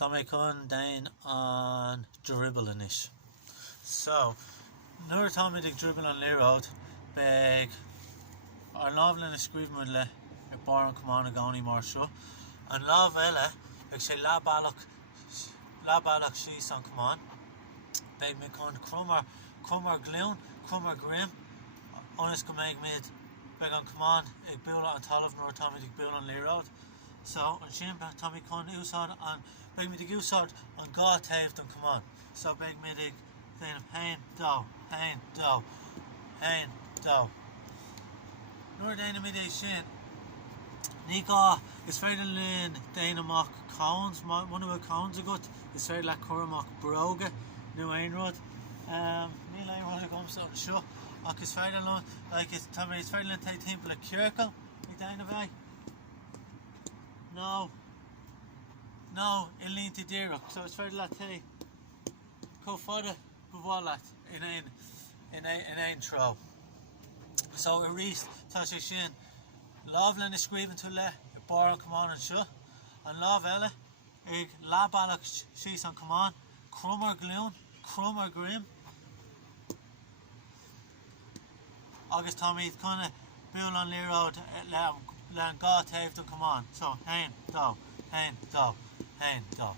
Tugann Dean an Druibleáil. So, nuair atá mid ag dribble an léireoid, beag ar lámh lena scríbhmid le ar bar an cumán a gánaí mar seo. An lámh eile ag sé leabhealach síos an cumán. Beag mid chun crumar glún, crumar grim, onas go méid mid beag an cumán ag bualadh an talamh nuair atá mid ag bualadh an léireoid. So, an sin tá mid chun úsáid beag mid ag úsáid an gá taobh don cumán. So, beag mid ag dhéanamh hain, dó, hain, dó, hain, dó. Nuair dhéanamh mid é sin, ní gá, is féidir linn dhéanamach cones, one of the cones agat, is féidir le curamach bróga, nó aon rud. Ní le aon rud a gomsa an seo, ach is féidir linn, is féidir linn taobh timpeall a circle, ag dhéanamh é. No, I línta díreach, so is féidir le taobh cófada go bhfuil in aon tro. So, a rís, tá sé sin, lámh lena scríbhonn tú le ar bar an cumán an seo. An lámh eile ag leabhealach síos an cumán, crumar glún, crumar grim. Agus tá míad chuna bualadh an léireoid le an gá taobh don cumán. So, hain, dó, hain, dó, hain, dó.